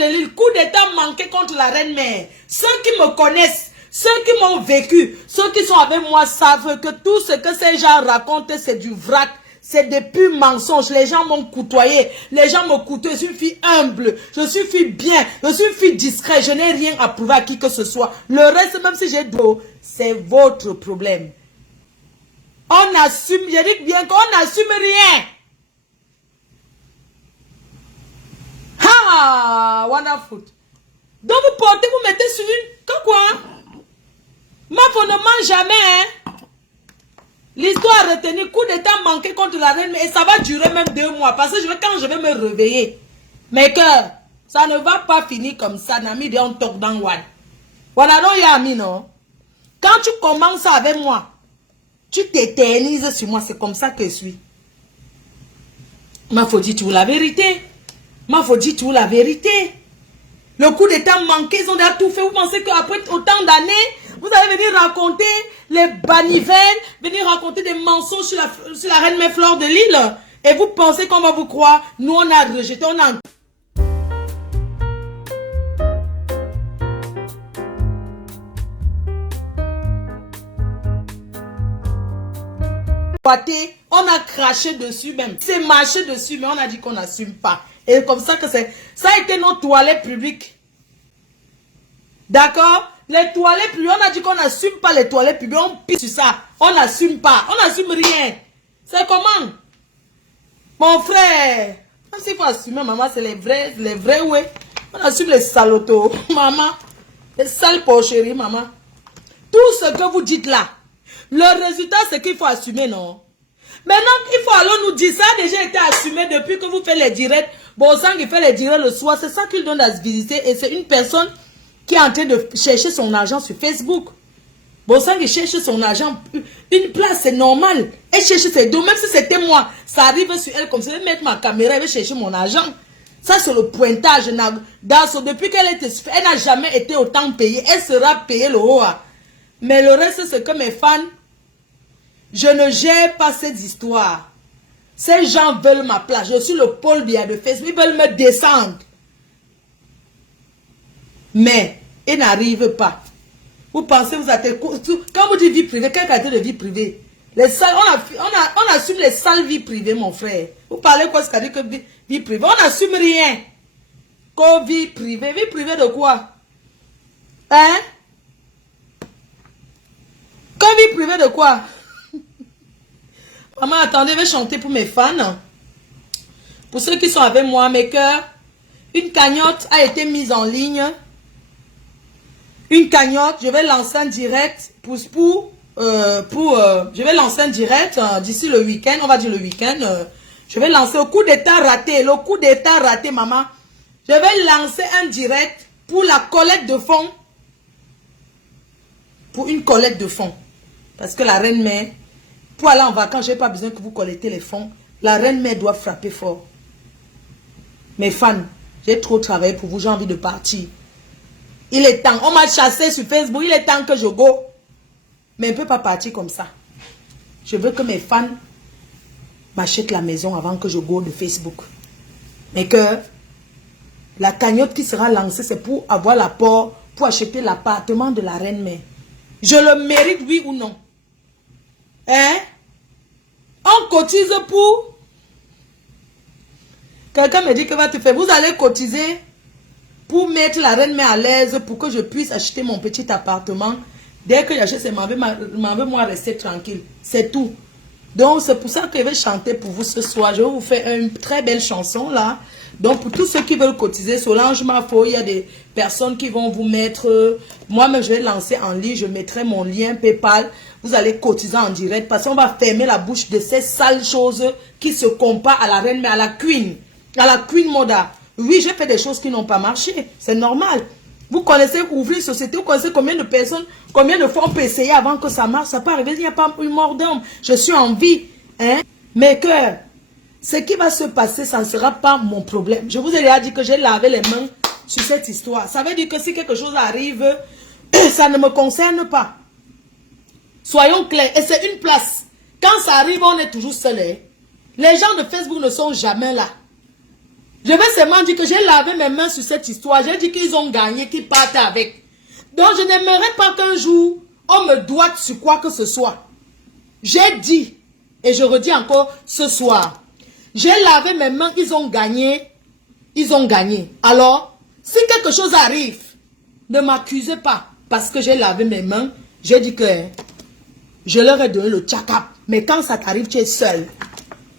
de l'île, coup d'état manqué contre la reine-mère. Ceux qui me connaissent, ceux qui m'ont vécu, ceux qui sont avec moi savent que tout ce que ces gens racontent, c'est du vrac. C'est des purs mensonges. Les gens m'ont côtoyé. Les gens me côtoient. Je suis une fille humble. Je suis une fille bien. Je suis une fille discrète. Je n'ai rien à prouver à qui que ce soit. Le reste, même si j'ai dos, c'est votre problème. On assume, je dis bien qu'on n'assume rien. Ah, wonderful. Donc vous portez, vous mettez sur une... Que quoi? Ma femme ne mange jamais, hein? L'histoire retenue, coup d'état manqué contre la reine, et ça va durer même 2 mois, parce que quand je vais me réveiller, mais que ça ne va pas finir comme ça, Nami, on talk dans one. Voilà, non, Yami, non? Quand tu commences avec moi, tu t'éternises sur moi, c'est comme ça que je suis. Ma faut dire tout la vérité. Ma faut dire tout la vérité. Le coup d'état manqué, ils ont déjà tout fait. Vous pensez qu'après autant d'années, vous allez venir raconter les banivelles, venir raconter des mensonges sur la reine mère Fleur de l'île. Et vous pensez qu'on va vous croire? Nous, on a rejeté, on a... On a craché dessus même. C'est marché dessus, mais on a dit qu'on n'assume pas. Et comme ça que c'est... Ça a été nos toilettes publiques. D'accord? Les toilettes publiques, on a dit qu'on n'assume pas les toilettes publiques. On pisse sur ça. On n'assume pas. On n'assume rien. C'est comment? Mon frère. Même s'il faut assumer, maman, c'est les vrais, ouais. On assume les salotos. Maman. Les sales porcheries, maman. Tout ce que vous dites là. Le résultat, c'est qu'il faut assumer, non? Maintenant, il faut alors nous dire, ça a déjà été assumé depuis que vous faites les directs. Bosang, il fait les directs le soir. C'est ça qu'il donne à se visiter. Et c'est une personne qui est en train de chercher son argent sur Facebook. Bosang, il cherche son argent. Une place, c'est normal. Elle cherche ses dos. Même si c'était moi, ça arrive sur elle comme ça. Je vais mettre ma caméra, elle va chercher mon argent. Ça, c'est le pointage. Depuis qu'elle était, elle n'a jamais été autant payée. Elle sera payée le haut. Mais le reste, c'est que mes fans, je ne gère pas ces histoires. Ces gens veulent ma place. Je suis le pôle de Facebook. Ils veulent me descendre. Mais, ils n'arrivent pas. Vous pensez, vous êtes... Quand vous dites vie privée, quelle qualité de vie privée? On assume les sales vies privées, mon frère. Vous parlez quoi, ce qu'a dit que vie privée? On n'assume rien. Qu'au vie privée. Vie privée de quoi? Hein? Qu'au vie privée de quoi? Maman, attendez, je vais chanter pour mes fans. Pour ceux qui sont avec moi, mes cœurs. Une cagnotte a été mise en ligne. Une cagnotte, je vais lancer un direct je vais lancer un direct d'ici le week-end. On va dire le week-end. Je vais lancer au coup d'état raté. Le coup d'état raté, maman. Je vais lancer un direct pour la collecte de fonds. Pour une collecte de fonds. Parce que la reine-mère, pour aller en vacances, je n'ai pas besoin que vous collectez les fonds. La reine-mère doit frapper fort. Mes fans, j'ai trop travaillé pour vous, j'ai envie de partir. Il est temps. On m'a chassé sur Facebook. Il est temps que je go. Mais on ne peut pas partir comme ça. Je veux que mes fans m'achètent la maison avant que je go de Facebook. Mais que la cagnotte qui sera lancée, c'est pour avoir l'apport, pour acheter l'appartement de la reine-mère. Je le mérite, oui ou non? Hein? On cotise pour... Quelqu'un me dit que va te faire. Vous allez cotiser pour mettre la reine-mère à l'aise pour que je puisse acheter mon petit appartement. Dès que j'achète, c'est m'en veut moi rester tranquille. C'est tout. Donc, c'est pour ça que je vais chanter pour vous ce soir. Je vais vous faire une très belle chanson là. Donc, pour tous ceux qui veulent cotiser, Solange Mafo, il y a des personnes qui vont vous mettre... Moi-même, je vais lancer en ligne. Je mettrai mon lien PayPal. Vous allez cotiser en direct parce qu'on va fermer la bouche de ces sales choses qui se comparent à la reine, mais à la queen. À la queen Moda. Oui, j'ai fait des choses qui n'ont pas marché. C'est normal. Vous connaissez ouvrir une société, vous connaissez combien de personnes, combien de fois on peut essayer avant que ça marche. Ça peut arriver, il n'y a pas une mort d'homme. Je suis en vie. Hein? Mais que ce qui va se passer, ça ne sera pas mon problème. Je vous ai déjà dit que j'ai lavé les mains sur cette histoire. Ça veut dire que si quelque chose arrive, ça ne me concerne pas. Soyons clairs. Et c'est une place. Quand ça arrive, on est toujours seul. Hein? Les gens de Facebook ne sont jamais là. Je vais seulement dire que j'ai lavé mes mains sur cette histoire. J'ai dit qu'ils ont gagné, qu'ils partent avec. Donc je n'aimerais pas qu'un jour, on me doite sur quoi que ce soit. J'ai dit, et je redis encore ce soir, j'ai lavé mes mains, ils ont gagné. Ils ont gagné. Alors, si quelque chose arrive, ne m'accusez pas. Parce que j'ai lavé mes mains, j'ai dit que je leur ai donné le check-up. Mais quand ça t'arrive, tu es seul.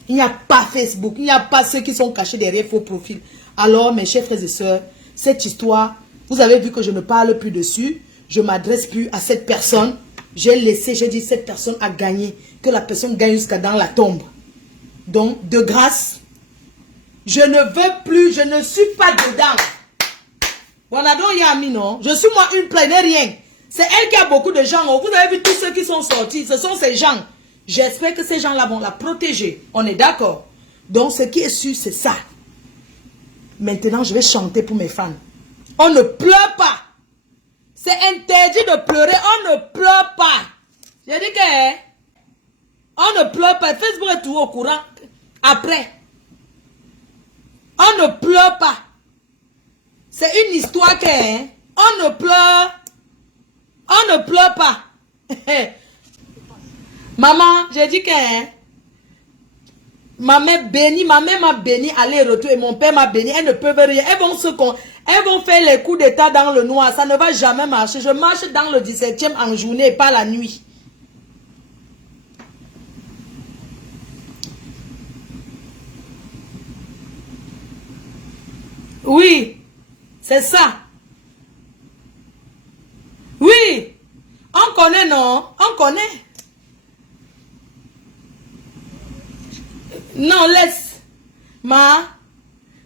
Il n'y a pas Facebook, il n'y a pas ceux qui sont cachés derrière faux profils. Alors, mes chers frères et sœurs, cette histoire, vous avez vu que je ne parle plus dessus. Je ne m'adresse plus à cette personne. J'ai laissé, j'ai dit, cette personne a gagné. Que la personne gagne jusqu'à dans la tombe. Donc, de grâce, je ne veux plus, je ne suis pas dedans. Voilà, donc il y a mis, non. Je suis moi une pleine, rien. C'est elle qui a beaucoup de gens. Vous avez vu tous ceux qui sont sortis, ce sont ces gens. J'espère que ces gens-là vont la protéger. On est d'accord. Donc, ce qui est sûr, c'est ça. Maintenant, je vais chanter pour mes fans. On ne pleure pas. C'est interdit de pleurer. On ne pleure pas. J'ai dit que... on ne pleure pas. Facebook est tout au courant. Après. On ne pleure pas. C'est une histoire que... on ne pleure. On ne pleure pas. Maman, j'ai dit que... ma mère bénie, ma mère m'a béni aller-retour et mon père m'a béni. Elles ne peuvent rien. Elles vont faire les coups d'état dans le noir. Ça ne va jamais marcher. Je marche dans le 17e en journée et pas la nuit. Oui, c'est ça. Oui, on connaît, non? On connaît. Non, laisse.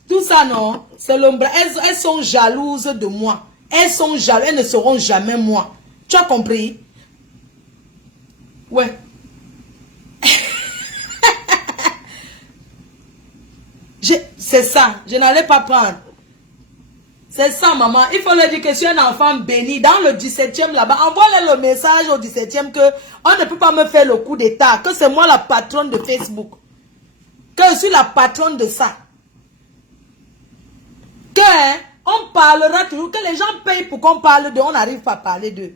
Tout ça, non. C'est l'ombre. Elles sont jalouses de moi. Elles sont jalouses. Elles ne seront jamais moi. Tu as compris? Ouais. C'est ça. Je n'allais pas prendre. C'est ça, maman. Il faut leur dire que je suis un enfant béni. Dans le 17e là-bas, envoie-leur le message au 17e que on ne peut pas me faire le coup d'état. Que c'est moi la patronne de Facebook. Que je suis la patronne de ça. Que on parlera toujours. Que les gens payent pour qu'on parle d'eux. On n'arrive pas à parler d'eux.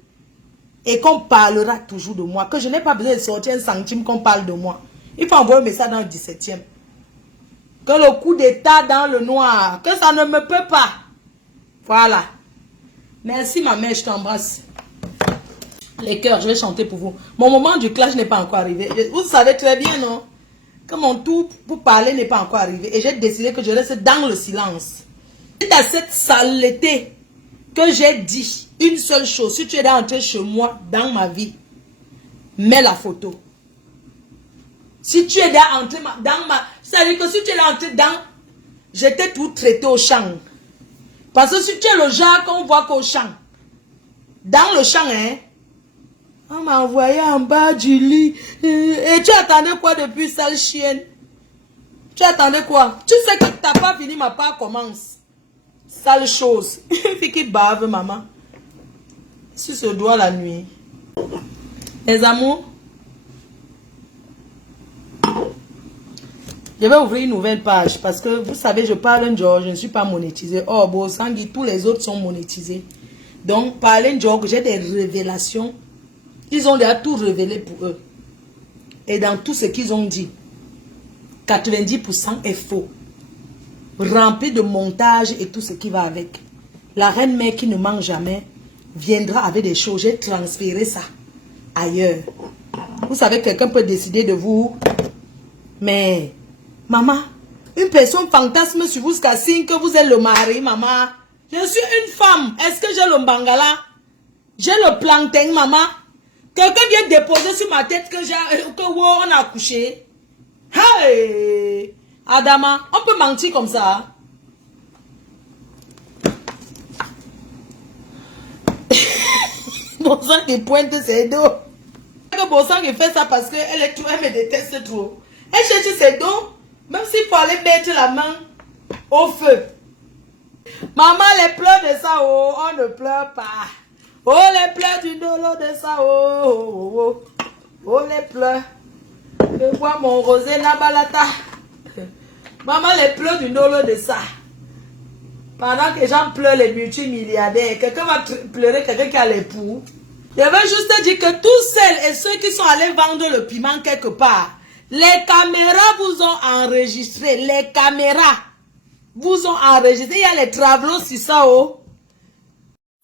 Et qu'on parlera toujours de moi. Que je n'ai pas besoin de sortir un centime qu'on parle de moi. Il faut envoyer un message dans le 17e. Que le coup d'état dans le noir. Que ça ne me peut pas. Voilà. Merci ma mère, je t'embrasse. Les cœurs, je vais chanter pour vous. Mon moment du clash n'est pas encore arrivé. Vous savez très bien, non? Que mon tour pour parler n'est pas encore arrivé. Et j'ai décidé que je reste dans le silence. C'est à cette saleté que j'ai dit une seule chose. Si tu es rentré chez moi, dans ma vie, mets la photo. Si tu es rentré dans ma... C'est-à-dire que si tu es rentré dans... J'étais tout traité au champ. Parce que si tu es le genre qu'on voit qu'au champ, dans le champ, hein, on m'a envoyé en bas du lit. Et tu attendais quoi depuis, sale chienne? Tu attendais quoi? Tu sais que tu n'as pas fini, ma part commence. Sale chose. Fille qui bave, maman. Sur ce doigt la nuit. Les amours, je vais ouvrir une nouvelle page parce que vous savez, je parle un jour, je ne suis pas monétisé. Oh, bon, Sangui, tous les autres sont monétisés. Donc, parler un jour, j'ai des révélations. Ils ont déjà tout révélé pour eux. Et dans tout ce qu'ils ont dit, 90% est faux. Rempli de montage et tout ce qui va avec. La reine mère qui ne mange jamais viendra avec des choses. J'ai transféré ça ailleurs. Vous savez, quelqu'un peut décider de vous. Mais... maman, une personne fantasme sur vous jusqu'à signe que vous êtes le mari, maman. Je suis une femme. Est-ce que j'ai le bangala? J'ai le plantain, maman. Quelqu'un vient déposer sur ma tête que on a accouché. Hey! Adama, on peut mentir comme ça. Bon sang qui pointe ses dos. Bon sang qui fait ça parce qu'elle me déteste trop. Elle cherche ses dos. Même s'il faut aller mettre la main au feu. Maman, les pleurs de ça, oh, on ne pleure pas. Oh, les pleurs du dolo de ça, oh, oh, oh, oh, oh les pleurs. Je vois mon rosé nabalata. Maman, les pleure du dolo de ça. Pendant que les gens pleurent les multimilliardaires, quelqu'un va pleurer quelqu'un qui a l'époux. Je veux juste te dire que tous celles et ceux qui sont allés vendre le piment quelque part, les caméras vous ont enregistré. Les caméras vous ont enregistré. Il y a les travelots sur ça, oh.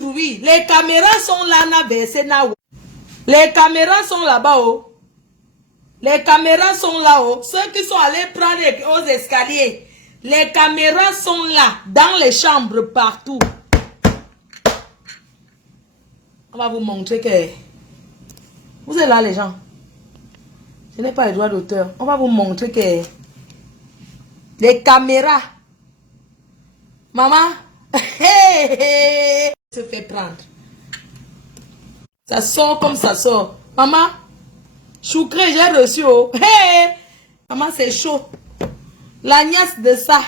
Oui, les caméras sont là, na versé, na. Les caméras sont là-bas, oh. Les caméras sont là, oh. Ceux qui sont allés prendre aux escaliers, les caméras sont là, dans les chambres, partout. On va vous montrer que... Vous êtes là, les gens. Je n'ai pas le droit d'auteur. On va vous montrer que... Les caméras. Maman. Se fait prendre. Ça sort comme ça sort. Maman. Choucré, j'ai reçu. Oh. Hey. Maman, c'est chaud. L'agnace de ça.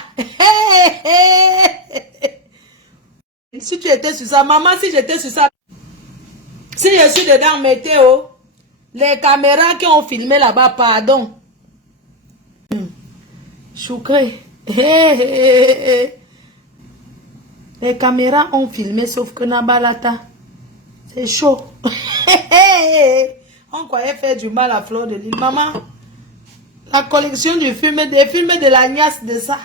Si tu étais sur ça. Maman, si j'étais sur ça. Si je suis dedans, mettez oh. Les caméras qui ont filmé là-bas, pardon. Choucré. Les caméras ont filmé, sauf que Nabalata. C'est chaud. On croyait faire du mal à Fleur de Lille. Maman, la collection du film, des films de l'agnace de ça.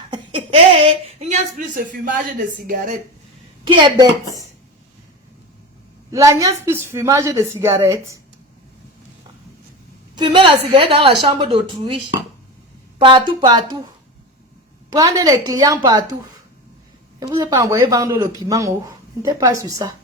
Agnace plus ce fumage de cigarettes. Qui est bête? L'agnace plus fumage de cigarettes. Fumer la cigarette dans la chambre d'autrui. Partout, partout. Prendre les clients partout. Et vous n'avez pas envoyé vendre le piment, oh. N'était pas sur ça.